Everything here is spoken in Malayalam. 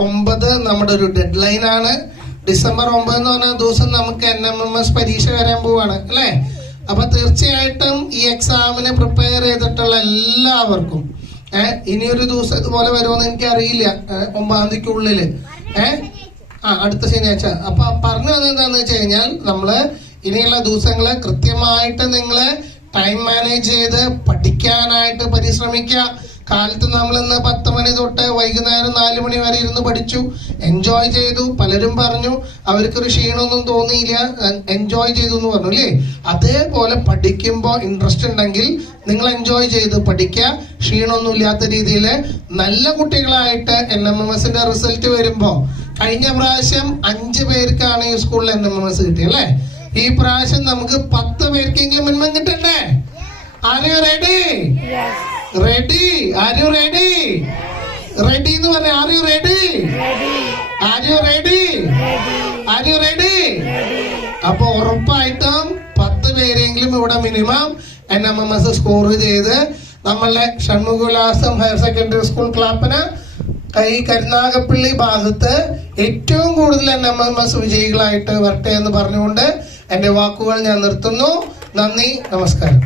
9 നമ്മുടെ ഒരു ഡെഡ് ലൈൻ ആണ്. ഡിസംബർ 9 എന്ന് പറഞ്ഞ ദിവസം നമുക്ക് NMMS പരീക്ഷ വരാൻ പോവാണ് അല്ലേ. അപ്പൊ തീർച്ചയായിട്ടും ഈ എക്സാമിന് പ്രിപ്പയർ ചെയ്തിട്ടുള്ള എല്ലാവർക്കും ഇനിയൊരു ദിവസം ഇതുപോലെ വരുമെന്ന് എനിക്ക് അറിയില്ല, 9 തീയതിക്കുള്ളില് അടുത്ത ശനിയാഴ്ച. അപ്പൊ പറഞ്ഞു വന്നത് എന്താന്ന് വെച്ച് കഴിഞ്ഞാൽ നമ്മള് ഇനിയുള്ള ദിവസങ്ങള് കൃത്യമായിട്ട് നിങ്ങള് ടൈം മാനേജ് ചെയ്ത് പഠിക്കാനായിട്ട് പരിശ്രമിക്കുക. കാലത്ത് നമ്മൾ ഇന്ന് 10 മണി തൊട്ട് വൈകുന്നേരം 4 മണി വരെ ഇരുന്ന് പഠിച്ചു, എൻജോയ് ചെയ്തു. പലരും പറഞ്ഞു അവർക്കൊരു ക്ഷീണമൊന്നും തോന്നിയില്ല, എൻജോയ് ചെയ്തു എന്ന് പറഞ്ഞു അല്ലേ. അതേപോലെ പഠിക്കുമ്പോൾ ഇൻട്രസ്റ്റ് ഉണ്ടെങ്കിൽ നിങ്ങൾ എൻജോയ് ചെയ്ത് പഠിക്കുക. ക്ഷീണമൊന്നും ഇല്ലാത്ത രീതിയിൽ നല്ല കുട്ടികളായിട്ട് NMMSന്റെ റിസൾട്ട് വരുമ്പോ കഴിഞ്ഞ പ്രാവശ്യം 5 പേർക്കാണ് ഈ സ്കൂളിൽ NMMS കിട്ടിയത് അല്ലേ. ഈ പ്രാവശ്യം നമുക്ക് 10 പേർക്കെങ്കിലും മിനിമം കിട്ടണ്ടേ? Are you ready? Ready? Are you ready? Ready എന്ന് പറഞ്ഞ are you ready? Are you ready? Are you ready? അപ്പൊ ഉറപ്പായിട്ടും 10 പേരെങ്കിലും ഇവിടെ മിനിമം NMMS സ്കോർ ചെയ്ത് നമ്മളുടെ Shanmukhavilasam higher secondary school Clappana ഈ കരുനാഗപ്പള്ളി ഭാഗത്ത് ഏറ്റവും കൂടുതൽ NMMS വിജയികളായിട്ട് വരട്ടെ എന്ന് പറഞ്ഞുകൊണ്ട് എന്റെ വാക്കുകൾ ഞാൻ നിർത്തുന്നു. നന്ദി, നമസ്കാരം.